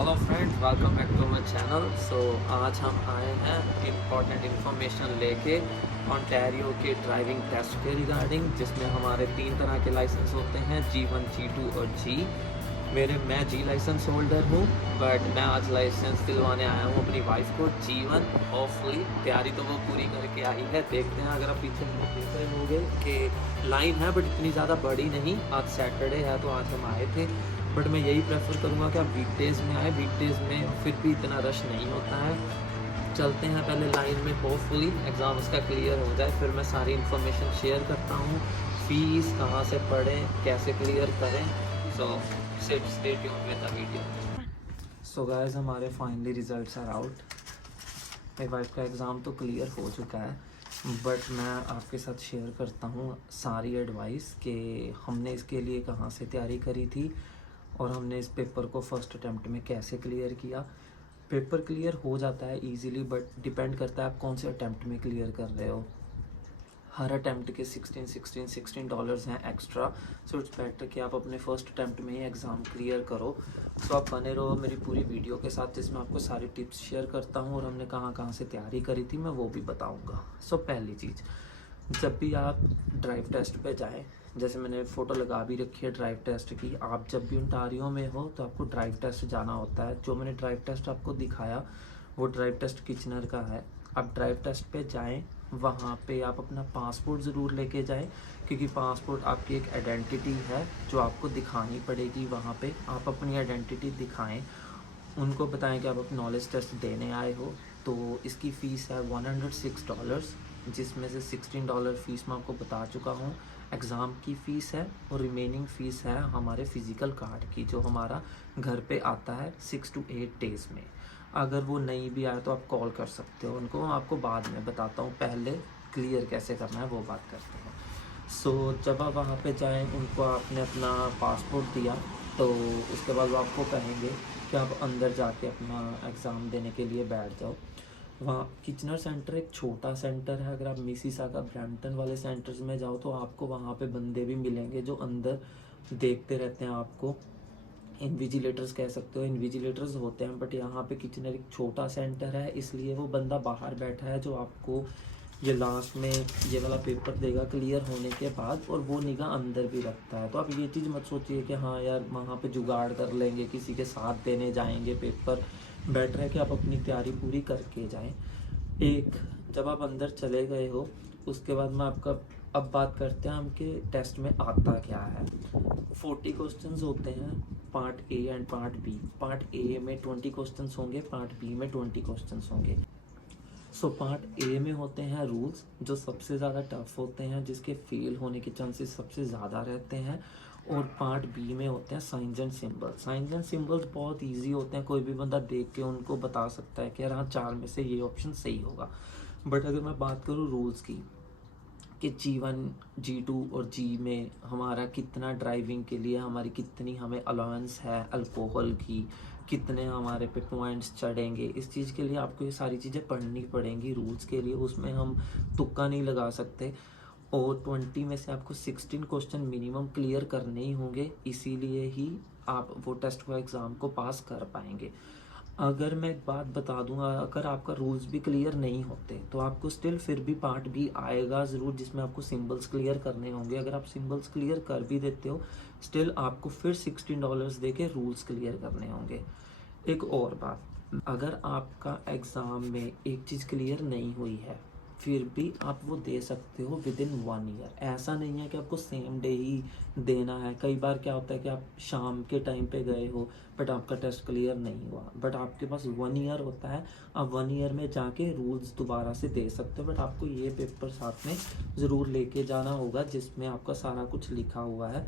Hello friends, welcome back to my channel. आज हम आए हैं इम्पॉर्टेंट इन्फॉर्मेशन लेके ओंटारियो के ड्राइविंग टेस्ट के रिगार्डिंग, जिसमें हमारे 3 तरह के लाइसेंस होते हैं, G1, G2 और G। मैं G लाइसेंस होल्डर हूँ, बट मैं आज लाइसेंस दिलवाने आया हूँ अपनी वाइफ को G1। होपफुली तैयारी तो वो पूरी करके आई है। देखते हैं, अगर आप पीछे देख रहे होंगे कि लाइन है बट इतनी ज़्यादा बड़ी नहीं। आज सैटरडे है तो आज हम आए थे, बट मैं यही प्रेफर करूँगा कि आप वीकडेज़ में आए। वीकडेज़ में फिर भी इतना रश नहीं होता है। चलते हैं पहले लाइन में, होपफुली एग्ज़ाम उसका क्लियर हो जाए, फिर मैं सारी इन्फॉर्मेशन शेयर करता हूँ। फ़ीस कहाँ से पढ़ें, कैसे क्लियर करें। So stay tuned with the video. So guys, हमारे फाइनली रिजल्ट्स आर आउट। मेरी वाइफ का एग्ज़ाम तो क्लियर हो चुका है, बट मैं आपके साथ शेयर करता हूँ सारी एडवाइस कि हमने इसके लिए कहाँ से तैयारी करी थी और हमने इस पेपर को फर्स्ट अटैम्प्ट में कैसे क्लियर किया। पेपर क्लियर हो जाता है इजीली, बट डिपेंड करता है आप कौन से अटैम्प्ट में क्लियर कर रहे हो। हर अटैम्प्ट के $16 हैं एक्स्ट्रा। सो इट्स बेटर कि आप अपने फर्स्ट अटैम्प्ट में ही एग्ज़ाम क्लियर करो। सो आप बने रहो मेरी पूरी वीडियो के साथ, जिसमें आपको सारी टिप्स शेयर करता हूँ और हमने कहाँ कहाँ से तैयारी करी थी मैं वो भी बताऊँगा। सो पहली चीज़, जब भी आप ड्राइव टेस्ट पे जाएं, जैसे मैंने फ़ोटो लगा भी रखी है ड्राइव टेस्ट की, आप जब भी ओंटारियो में हो तो आपको ड्राइव टेस्ट जाना होता है। जो मैंने ड्राइव टेस्ट आपको दिखाया वो ड्राइव टेस्ट किचनर का है। आप ड्राइव टेस्ट पे जाएं, वहाँ पे आप अपना पासपोर्ट ज़रूर लेके जाएं, क्योंकि पासपोर्ट आपकी एक आइडेंटिटी है जो आपको दिखानी पड़ेगी। वहाँ पे आप अपनी आइडेंटिटी दिखाएं, उनको बताएं कि आप अपना नॉलेज टेस्ट देने आए हो। तो इसकी फ़ीस है $106, जिसमें से $16 फ़ीस मैं आपको बता चुका हूँ, एग्ज़ाम की फ़ीस है, और रिमेनिंग फ़ीस है हमारे फ़िज़िकल कार्ड की, जो हमारा घर पे आता है 6 to 8 डेज़ में। अगर वो नहीं भी आए तो आप कॉल कर सकते हो उनको, आपको बाद में बताता हूँ, पहले क्लियर कैसे करना है वो बात करते हैं। जब आप वहाँ पे जाएँ, उनको आपने अपना पासपोर्ट दिया तो उसके बाद वो आपको कहेंगे कि आप अंदर जाके अपना एग्ज़ाम देने के लिए बैठ जाओ। वहाँ किचनर सेंटर एक छोटा सेंटर है। अगर आप मिसिसागा ब्रैम्पटन वाले सेंटर्स में जाओ तो आपको वहाँ पे बंदे भी मिलेंगे जो अंदर देखते रहते हैं आपको। इन्विजिलेटर्स कह सकते हो, इन्विजिलेटर्स होते हैं, बट यहाँ पे किचनर एक छोटा सेंटर है, इसलिए वो बंदा बाहर बैठा है जो आपको ये लास्ट में ये वाला पेपर देगा क्लियर होने के बाद, और वो निगाह अंदर भी रखता है। तो आप ये चीज़ मत सोचिए कि हाँ यार वहाँ पे जुगाड़ कर लेंगे, किसी के साथ देने जाएंगे पेपर। बेटर है कि आप अपनी तैयारी पूरी करके जाएं। एक, जब आप अंदर चले गए हो उसके बाद मैं आपका अब बात करते हैं हम कि टेस्ट में आता क्या है। 40 क्वेश्चंस होते हैं, part A and part B. Part A में 20 क्वेश्चंस होंगे, पार्ट बी में 20 क्वेश्चंस होंगे। पार्ट ए में होते हैं रूल्स, जो सबसे ज़्यादा टफ होते हैं, जिसके फेल होने के चांसेस सबसे ज़्यादा रहते हैं। और पार्ट बी में होते हैं science and symbols. Science and symbols बहुत इजी होते हैं, कोई भी बंदा देख के उनको बता सकता है कि यार हाँ 4 में से ये ऑप्शन सही होगा। बट अगर मैं बात करूँ रूल्स की कि G1, G2 और G में हमारा कितना ड्राइविंग के लिए हमारी कितनी हमें अलाउंस है अल्कोहल की, कितने हमारे पे पॉइंट्स चढ़ेंगे, इस चीज़ के लिए आपको ये सारी चीज़ें पढ़नी पड़ेंगी रूल्स के लिए। उसमें हम तुक्का नहीं लगा सकते। और 20 में से आपको 16 क्वेश्चन मिनिमम क्लियर करने ही होंगे, इसीलिए ही आप वो टेस्ट को एग्ज़ाम को पास कर पाएंगे। अगर मैं एक बात बता दूंगा, अगर आपका रूल्स भी क्लियर नहीं होते तो आपको स्टिल फिर भी पार्ट भी आएगा ज़रूर, जिसमें आपको सिंबल्स क्लियर करने होंगे। अगर आप सिंबल्स क्लियर कर भी देते हो, स्टिल आपको फिर $16 दे के रूल्स क्लियर करने होंगे। एक और बात, अगर आपका एग्ज़ाम में एक चीज़ क्लियर नहीं हुई है, फिर भी आप वो दे सकते हो विद इन 1 ईयर। ऐसा नहीं है कि आपको सेम डे ही देना है। कई बार क्या होता है कि आप शाम के टाइम पे गए हो बट आपका टेस्ट क्लियर नहीं हुआ, बट आपके पास 1 ईयर होता है, आप 1 ईयर में जाके रूल्स दोबारा से दे सकते हो। बट आपको ये पेपर साथ में ज़रूर लेके जाना होगा, जिसमें आपका सारा कुछ लिखा हुआ है।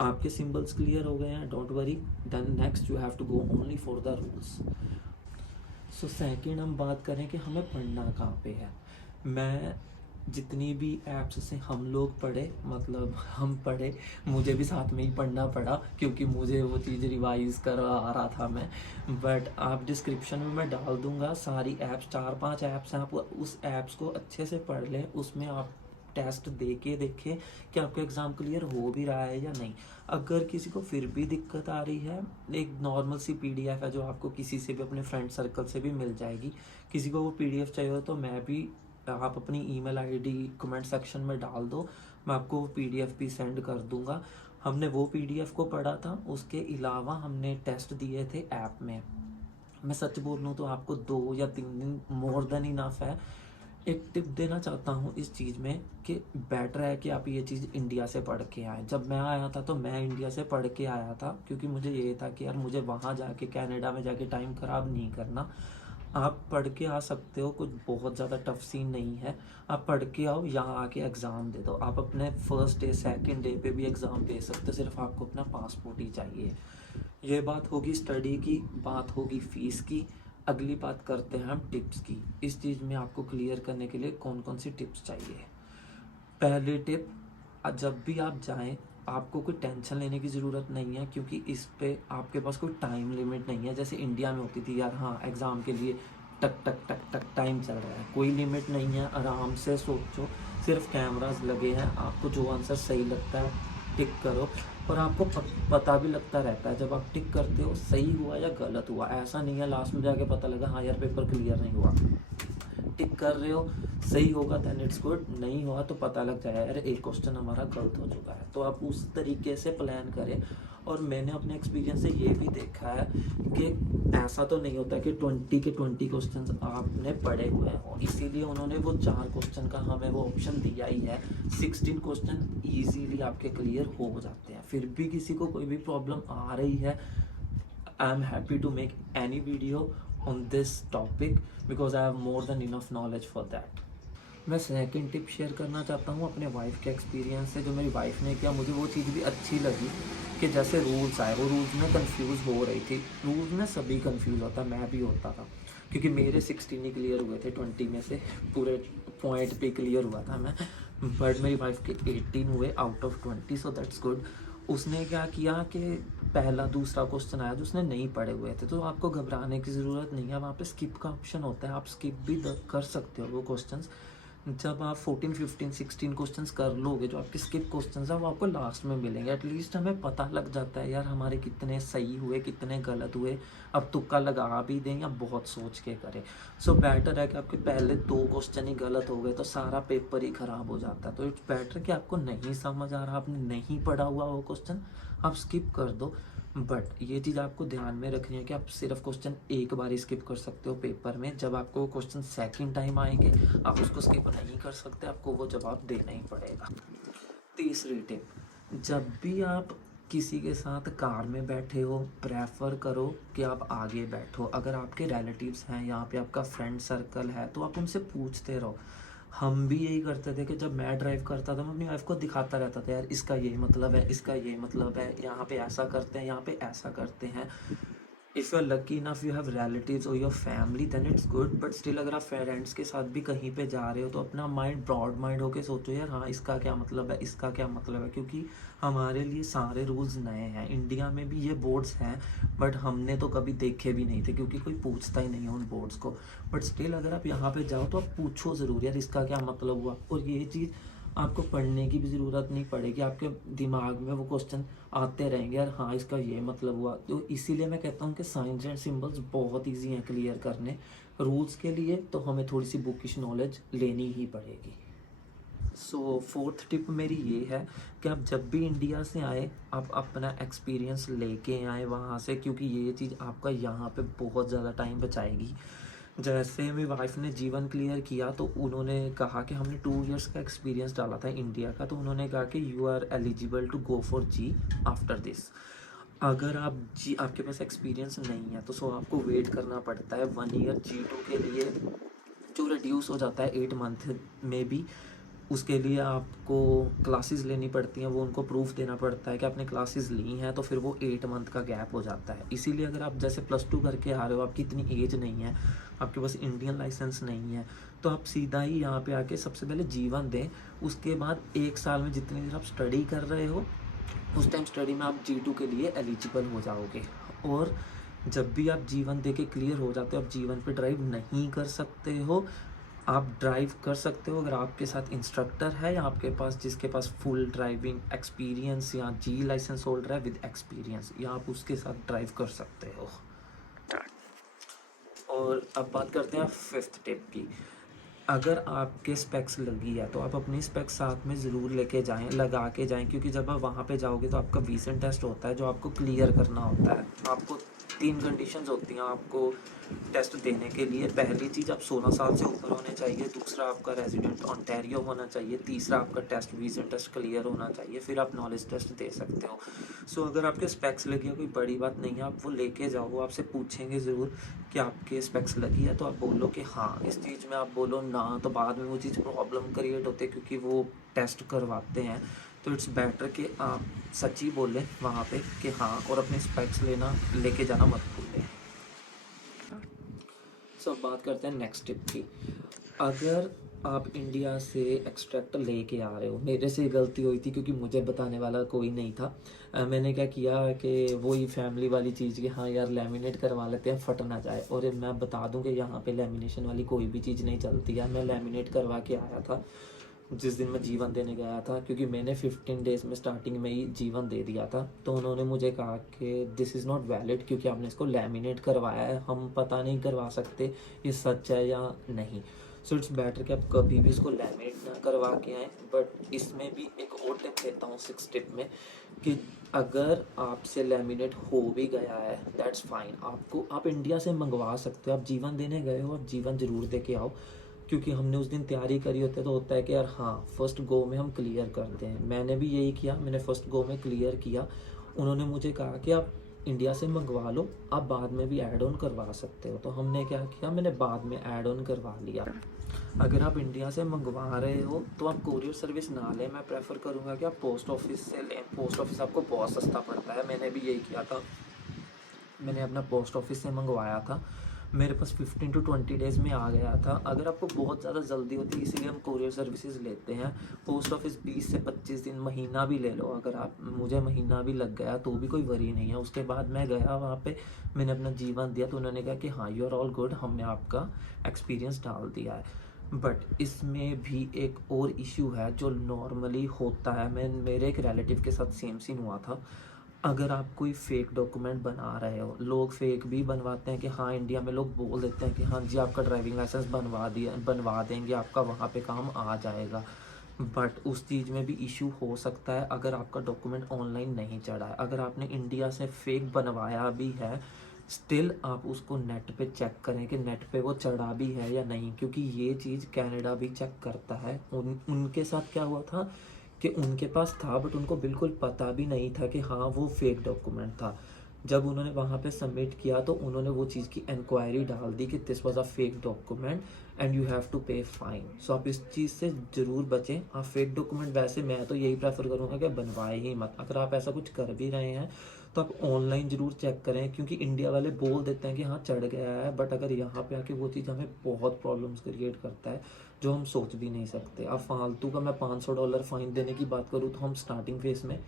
आपके सिंबल्स क्लियर हो गए हैं, don't worry, then next you have to go only for the rules. Second हम बात करें कि हमें पढ़ना कहाँ पे है। मैं जितनी भी ऐप्स से हम लोग पढ़े, मतलब हम पढ़े, मुझे भी साथ में ही पढ़ना पड़ा क्योंकि मुझे वो चीज़ रिवाइज करवा रहा था मैं। बट आप डिस्क्रिप्शन में मैं डाल दूँगा सारी ऐप्स, 4-5 ऐप्स हैं, आप उस ऐप्स को अच्छे से पढ़ लें। उसमें आप टेस्ट दे के देखें कि आपका एग्ज़ाम क्लियर हो भी रहा है या नहीं। अगर किसी को फिर भी दिक्कत आ रही है, एक नॉर्मल सी पीडीएफ है जो आपको किसी से भी अपने फ्रेंड सर्कल से भी मिल जाएगी। किसी को वो पीडीएफ चाहिए हो तो मैं भी, आप अपनी ईमेल आईडी कमेंट सेक्शन में डाल दो, मैं आपको वो पीडीएफ भी सेंड कर दूंगा। हमने वो पीडीएफ को पढ़ा था, उसके अलावा हमने टेस्ट दिए थे ऐप में। मैं सच बोल लूँ तो आपको 2 या 3 दिन मोर देन इनफ है। एक टिप देना चाहता हूँ इस चीज़ में कि बेटर है कि आप ये चीज़ इंडिया से पढ़ के आएँ। जब मैं आया था तो मैं इंडिया से पढ़ के आया था, क्योंकि मुझे ये था कि यार मुझे वहाँ जाके कनाडा में जाके टाइम ख़राब नहीं करना। आप पढ़ के आ सकते हो, कुछ बहुत ज़्यादा टफ सीन नहीं है। आप पढ़ के आओ, यहाँ आके एग्ज़ाम दे दो। आप अपने फर्स्ट डे सेकंड डे पे भी एग्ज़ाम दे सकते हो, सिर्फ आपको अपना पासपोर्ट ही चाहिए। ये बात होगी स्टडी की, बात होगी फ़ीस की। अगली बात करते हैं हम टिप्स की। इस चीज़ में आपको क्लियर करने के लिए कौन कौन सी टिप्स चाहिए। पहली टिप, जब भी आप जाएं आपको कोई टेंशन लेने की ज़रूरत नहीं है, क्योंकि इस पे आपके पास कोई टाइम लिमिट नहीं है जैसे इंडिया में होती थी यार, हाँ एग्ज़ाम के लिए टक टक टक टक टाइम चल रहा है। कोई लिमिट नहीं है, आराम से सोचो। सिर्फ कैमरास लगे हैं, आपको जो आंसर सही लगता है टिक करो। और आपको पता भी लगता रहता है जब आप टिक करते हो सही हुआ या गलत हुआ। ऐसा नहीं है लास्ट में जाके पता लगा हाँ यार पेपर क्लियर नहीं हुआ। टिक कर रहे हो, सही होगा देन इट्स गुड, नहीं हुआ तो पता लग जाए यार एक क्वेश्चन हमारा गलत हो चुका है। तो आप उस तरीके से प्लान करें। और मैंने अपने एक्सपीरियंस से ये भी देखा है कि ऐसा तो नहीं होता कि 20 के 20 क्वेश्चंस आपने पढ़े हुए हैं, इसीलिए उन्होंने वो 4 क्वेश्चन का हमें वो ऑप्शन दिया ही है। 16 क्वेश्चन ईजीली आपके क्लियर हो जाते हैं। फिर भी किसी को कोई भी प्रॉब्लम आ रही है, I am happy to make any video on this topic because I have more than enough knowledge for that. मैं सेकंड टिप शेयर करना चाहता हूँ अपने वाइफ के एक्सपीरियंस से। जो मेरी वाइफ ने किया मुझे वो चीज़ भी अच्छी लगी कि जैसे रूल्स आए वो रूल्स में कंफ्यूज हो रही थी। रूल्स में सभी कंफ्यूज होता, मैं भी होता था, क्योंकि मेरे 16 ही क्लियर हुए थे 20 में से, पूरे पॉइंट पे क्लियर हुआ था मैं। बट मेरी वाइफ के 18 हुए out of 20, so that's good. उसने क्या किया कि पहला दूसरा क्वेश्चन आया जो उसने नहीं पढ़े हुए थे, तो आपको घबराने की ज़रूरत नहीं है। वहाँ पे स्किप का ऑप्शन होता है, आप स्किप भी कर सकते हो वो क्वेश्चंस। जब आप 14, 15, 16 क्वेश्चंस कर लोगे, जो आपके स्किप क्वेश्चंस हैं वो आपको लास्ट में मिलेंगे। एटलीस्ट हमें पता लग जाता है यार हमारे कितने सही हुए कितने गलत हुए। अब तुक्का लगा भी दें या बहुत सोच के करें। सो बेटर है कि आपके पहले 2 क्वेश्चन ही गलत हो गए तो सारा पेपर ही ख़राब हो जाता है। तो इट्स बेटर कि आपको नहीं समझ आ रहा, आपने नहीं पढ़ा हुआ वो क्वेश्चन, आप स्किप कर दो। बट ये चीज़ आपको ध्यान में रखनी है कि आप सिर्फ क्वेश्चन एक बार ही स्किप कर सकते हो पेपर में। जब आपको क्वेश्चन सेकंड टाइम आएंगे आप उसको स्किप नहीं कर सकते, आपको वो जवाब देना ही पड़ेगा। तीसरी टिप, जब भी आप किसी के साथ कार में बैठे हो प्रेफर करो कि आप आगे बैठो। अगर आपके रिलेटिव्स हैं, यहाँ पे आपका फ्रेंड सर्कल है, तो आप उनसे पूछते रहो। हम भी यही करते थे कि जब मैं ड्राइव करता था मैं अपनी वाइफ को दिखाता रहता था, यार इसका ये मतलब है, इसका ये मतलब है, यहाँ पे ऐसा करते हैं, यहाँ पे ऐसा करते हैं। If you are lucky enough you have relatives और your family then it's good. But still अगर आप पेरेंट्स के साथ भी कहीं पे जा रहे हो तो अपना माइंड ब्रॉड माइंड होके सोचो यार हाँ इसका क्या मतलब है, इसका क्या मतलब है। क्योंकि हमारे लिए सारे रूल्स नए हैं। इंडिया में भी ये बोर्ड्स हैं बट हमने तो कभी देखे भी नहीं थे क्योंकि कोई पूछता ही नहीं है उन बोर्ड्स को। बट स्टिल अगर आप यहाँ पे जाओ तो आप पूछो ज़रूर यार इसका क्या मतलब हुआ। और ये चीज़ आपको पढ़ने की भी ज़रूरत नहीं पड़ेगी, आपके दिमाग में वो क्वेश्चन आते रहेंगे यार हाँ इसका ये मतलब हुआ। तो इसीलिए मैं कहता हूँ कि साइंस एंड सिंबल्स बहुत इजी हैं क्लियर करने। रूल्स के लिए तो हमें थोड़ी सी बुकिश नॉलेज लेनी ही पड़ेगी। सो फोर्थ टिप मेरी ये है कि आप जब भी इंडिया से आए आप अपना एक्सपीरियंस लेके आए वहाँ से, क्योंकि ये चीज़ आपका यहाँ पे बहुत ज़्यादा टाइम बचाएगी। जैसे मेरी वाइफ ने जीवन क्लियर किया तो उन्होंने कहा कि हमने 2 इयर्स का एक्सपीरियंस डाला था इंडिया का, तो उन्होंने कहा कि you are eligible to go for G after this. अगर आप जी आपके पास एक्सपीरियंस नहीं है तो आपको वेट करना पड़ता है 1 ईयर G2 के लिए, जो रिड्यूस हो जाता है 8 मंथ में भी। उसके लिए आपको क्लासेस लेनी पड़ती हैं, वो उनको प्रूफ देना पड़ता है कि आपने क्लासेस ली हैं, तो फिर वो 8 मंथ का गैप हो जाता है। इसीलिए अगर आप जैसे +2 करके आ रहे हो, आपकी इतनी एज नहीं है, आपके पास इंडियन लाइसेंस नहीं है, तो आप सीधा ही यहाँ पे आके सबसे पहले जीवन दें। उसके बाद 1 साल में जितनी देर आप स्टडी कर रहे हो उस टाइम स्टडी में आप G2 के लिए एलिजिबल हो जाओगे। और जब भी आप जीवन दे के क्लियर हो जाते हो, आप जीवन पे ड्राइव नहीं कर सकते हो, आप ड्राइव कर सकते हो अगर आपके साथ इंस्ट्रक्टर है या आपके पास जिसके पास फुल ड्राइविंग एक्सपीरियंस या जी लाइसेंस होल्डर है विद एक्सपीरियंस, या आप उसके साथ ड्राइव कर सकते हो। और अब बात करते हैं फिफ्थ टिप की। अगर आपके स्पेक्स लगी है तो आप अपनी स्पेक्स साथ में ज़रूर लेके जाएं, लगा के जाएं, क्योंकि जब आप वहाँ पे जाओगे तो आपका वीसन टेस्ट होता है जो आपको क्लियर करना होता है। आपको 3 कंडीशंस होती हैं आपको टेस्ट देने के लिए। पहली चीज़, आप 16 साल से ऊपर होने चाहिए। दूसरा, आपका रेजिडेंट ओंटारियो होना चाहिए। तीसरा, आपका टेस्ट वीजन टेस्ट क्लियर होना चाहिए, फिर आप नॉलेज टेस्ट दे सकते हो। सो अगर आपके स्पेक्स लगी है, कोई बड़ी बात नहीं है, आप वो लेके जाओ। वो आपसे पूछेंगे ज़रूर कि आपके स्पेक्स लगी है, तो आप बोलो कि हाँ। इस चीज़ में आप बोलो ना तो बाद में वो चीज़ प्रॉब्लम क्रिएट होती है, क्योंकि वो टेस्ट करवाते हैं। तो इट्स बेटर कि आप सच्ची बोलें वहाँ पे कि हाँ, और अपने स्पेक्स लेके जाना मत भूलें। अब बात करते हैं नेक्स्ट टिप की। अगर आप इंडिया से एक्सट्रैक्ट लेके आ रहे हो, मेरे से गलती हुई थी क्योंकि मुझे बताने वाला कोई नहीं था। मैंने क्या किया कि वही फैमिली वाली चीज़ कि हाँ यार लैमिनेट करवा लेते हैं, फट ना जाए। और मैं बता दूं कि यहाँ पे लैमिनेशन वाली कोई भी चीज़ नहीं चलती है। मैं लैमिनेट करवा के आया था जिस दिन मैं जीवन देने गया था, क्योंकि मैंने 15 डेज़ में स्टार्टिंग में ही जीवन दे दिया था। तो उन्होंने मुझे कहा कि दिस इज़ नॉट वैलिड, क्योंकि आपने इसको लैमिनेट करवाया है, हम पता नहीं करवा सकते ये सच है या नहीं। सो इट्स बेटर कि आप कभी भी इसको लैमिनेट ना करवा के आएँ। बट इसमें भी एक और टिप देता हूँ 6 टिप में, कि अगर आपसे लैमिनेट हो भी गया है दैट्स फाइन। आप इंडिया से मंगवा सकते हो। आप जीवन देने गए हो, आप जीवन ज़रूर दे के आओ, क्योंकि हमने उस दिन तैयारी करी होती है। तो होता है कि यार हाँ, फर्स्ट गो में हम क्लियर करते हैं। मैंने भी यही किया, मैंने फर्स्ट गो में क्लियर किया। उन्होंने मुझे कहा कि आप इंडिया से मंगवा लो, आप बाद में भी ऐड ऑन करवा सकते हो। तो हमने क्या किया, मैंने बाद में ऐड ऑन करवा लिया। अगर आप इंडिया से मंगवा रहे हो तो आप कोरियर सर्विस ना लें। मैं प्रेफर करूँगा कि आप पोस्ट ऑफिस से लें। पोस्ट ऑफिस आपको बहुत सस्ता पड़ता है। मैंने भी यही किया था, मैंने अपना पोस्ट ऑफिस से मंगवाया था। मेरे पास 15 टू 20 डेज़ में आ गया था। अगर आपको बहुत ज़्यादा जल्दी होती है इसीलिए हम कोरियर सर्विसेज लेते हैं। पोस्ट ऑफिस 20 से 25 दिन, महीना भी ले लो अगर आप। मुझे महीना भी लग गया तो भी कोई वरी नहीं है। उसके बाद मैं गया वहाँ पे, मैंने अपना जीवन दिया, तो उन्होंने कहा कि हाँ यू आर ऑल गुड, हमने आपका एक्सपीरियंस डाल दिया है। बट इसमें भी एक और इशू है जो नॉर्मली होता है। मेरे एक रिलेटिव के साथ सेम सीन हुआ था। अगर आप कोई फेक डॉक्यूमेंट बना रहे हो, लोग फेक भी बनवाते हैं कि हाँ, इंडिया में लोग बोल देते हैं कि हाँ जी आपका ड्राइविंग लाइसेंस बनवा देंगे, आपका वहाँ पे काम आ जाएगा। बट उस चीज़ में भी इशू हो सकता है अगर आपका डॉक्यूमेंट ऑनलाइन नहीं चढ़ा है। अगर आपने इंडिया से फेक बनवाया भी है, स्टिल आप उसको नेट पे चेक करें कि नेट पे वो चढ़ा भी है या नहीं, क्योंकि ये चीज़ कनाडा भी चेक करता है। उनके साथ क्या हुआ था कि उनके पास था बट उनको बिल्कुल पता भी नहीं था कि हाँ वो फेक डॉक्यूमेंट था। जब उन्होंने वहाँ पे सबमिट किया तो उन्होंने वो चीज़ की इंक्वायरी डाल दी कि this was a fake document and you have to pay fine. So आप इस चीज़ से ज़रूर बचें। आप फेक डॉक्यूमेंट, वैसे मैं तो यही प्रेफर करूँगा कि बनवाए ही मत। अगर आप ऐसा कुछ कर भी रहे हैं तो आप ऑनलाइन ज़रूर चेक करें, क्योंकि इंडिया वाले बोल देते हैं कि हाँ चढ़ गया है, बट अगर यहाँ पे आके वो चीज़ हमें बहुत प्रॉब्लम्स क्रिएट करता है जो हम सोच भी नहीं सकते। अब फालतू का मैं $500 फाइन देने की बात करूँ तो हम स्टार्टिंग फेज में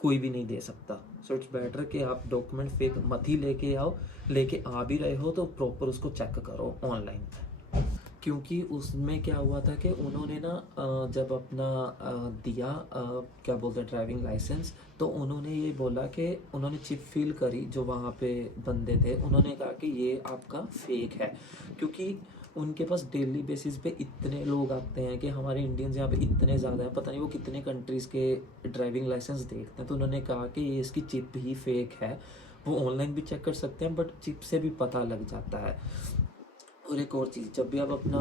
कोई भी नहीं दे सकता। सो इट्स बेटर कि आप डॉक्यूमेंट फेक मत ही लेके आओ। लेके आ भी रहे हो तो प्रॉपर उसको चेक करो ऑनलाइन। क्योंकि उसमें क्या हुआ था कि उन्होंने ना जब अपना दिया क्या बोलते हैं ड्राइविंग लाइसेंस, तो उन्होंने ये बोला कि उन्होंने चिप फील करी जो वहाँ पे बंदे थे। उन्होंने कहा कि ये आपका फेक है, क्योंकि उनके पास डेली बेसिस पे इतने लोग आते हैं कि हमारे इंडियंस यहाँ पे इतने ज़्यादा हैं, पता नहीं वो कितने कंट्रीज़ के ड्राइविंग लाइसेंस देखते हैं। तो उन्होंने कहा कि ये इसकी चिप ही फेक है। वो ऑनलाइन भी चेक कर सकते हैं बट चिप से भी पता लग जाता है। और एक और चीज़, जब भी आप अपना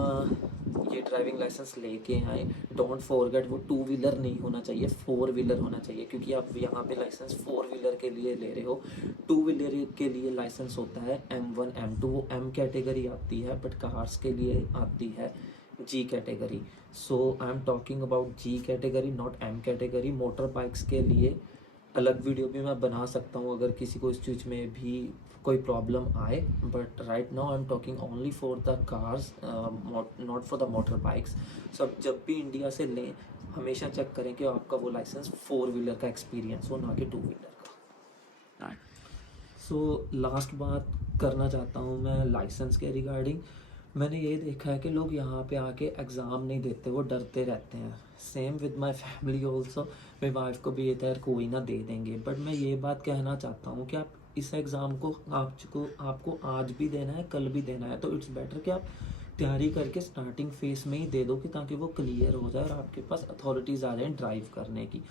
ये ड्राइविंग लाइसेंस लेके आए, डोंट फॉरगेट वो 2 व्हीलर नहीं होना चाहिए, 4 व्हीलर होना चाहिए, क्योंकि आप यहाँ पे लाइसेंस 4 व्हीलर के लिए ले रहे हो। 2 व्हीलर के लिए लाइसेंस होता है M1 M2, वो M कैटेगरी आती है, बट कार्स के लिए आती है G category. So I am talking about G category, not M category. Motor bikes के लिए अलग वीडियो भी मैं बना सकता हूँ अगर किसी को इस चीज़ में भी कोई प्रॉब्लम आए। But right now I am talking only for the cars, not for the motorbikes. So अब जब भी इंडिया से लें हमेशा चेक करें कि आपका वो लाइसेंस 4 व्हीलर का एक्सपीरियंस हो, ना कि 2 व्हीलर का। सो लास्ट बात करना चाहता हूँ मैं लाइसेंस के रिगार्डिंग। मैंने ये देखा है कि लोग यहाँ पे आके एग्ज़ाम नहीं देते, वो डरते रहते हैं। Same with my family also. मेरी वाइफ को भी ये था यार कोई ना दे देंगे, बट मैं ये बात कहना चाहता हूँ कि आप इस एग्ज़ाम को आपको आज भी देना है, कल भी देना है, तो इट्स बेटर कि आप तैयारी करके स्टार्टिंग फेस में ही दे दो, कि ताकि वो क्लियर हो जाए और आपके पास अथॉरिटीज़ आ जाएँ ड्राइव करने की।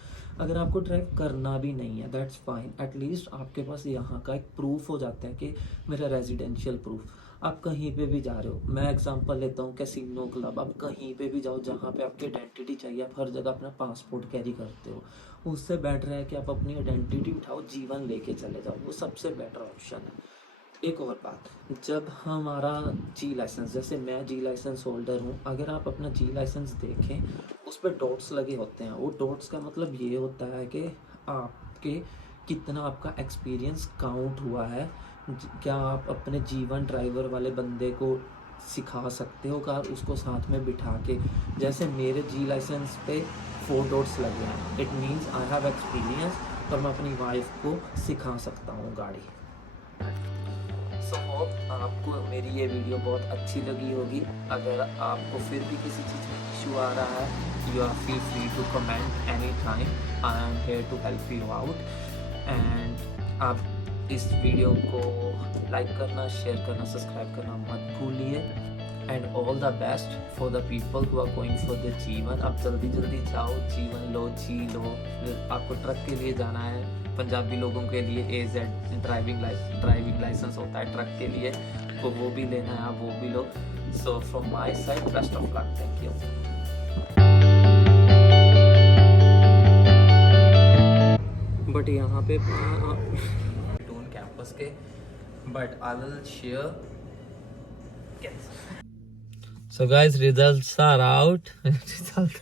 अगर आपको ड्राइव करना भी नहीं है, दैट्स फाइन, एटलीस्ट आपके पास यहाँ का एक प्रूफ हो जाता है कि मेरा रेजिडेंशियल प्रूफ। आप कहीं पे भी जा रहे हो, मैं एग्जांपल लेता हूँ कैसीनो क्लब, आप कहीं पे भी जाओ जहाँ पे आपकी आइडेंटिटी चाहिए, आप हर जगह अपना पासपोर्ट कैरी करते हो। उससे बेटर है कि आप अपनी आइडेंटिटी उठाओ, जीवन लेके चले जाओ, वो सबसे बेटर ऑप्शन है। एक और बात, जब हमारा जी लाइसेंस, जैसे मैं जी लाइसेंस होल्डर हूँ, अगर आप अपना जी लाइसेंस देखें उस पर डॉट्स लगे होते हैं। वो डॉट्स का मतलब ये होता है कि आपके कितना आपका एक्सपीरियंस काउंट हुआ है, क्या आप अपने जीवन ड्राइवर वाले बंदे को सिखा सकते हो कार, उसको साथ में बिठा के। जैसे मेरे जी लाइसेंस पे 4 डॉट्स लगे हैं, it means I have experience, और मैं अपनी वाइफ को सिखा सकता हूँ गाड़ी। सो होप आपको मेरी ये वीडियो बहुत अच्छी लगी होगी। अगर आपको फिर भी किसी चीज़ में इशू आ रहा है, you are feel free to comment any time, I am here to help you out. And आप इस वीडियो को लाइक करना, शेयर करना, सब्सक्राइब करना मत भूलिए। And all the best for the people who are going for the जीवन। अब जल्दी जल्दी जाओ, जीवन लो, जी लो। आपको ट्रक के लिए जाना है, पंजाबी लोगों के लिए AZ ड्राइविंग लाइसेंस होता है ट्रक के लिए, तो वो भी लेना है, आप वो भी लो। So from my side best of luck, thank you. But यहाँ पे टून कैंपस के, but I will share. So guys, results are out. Result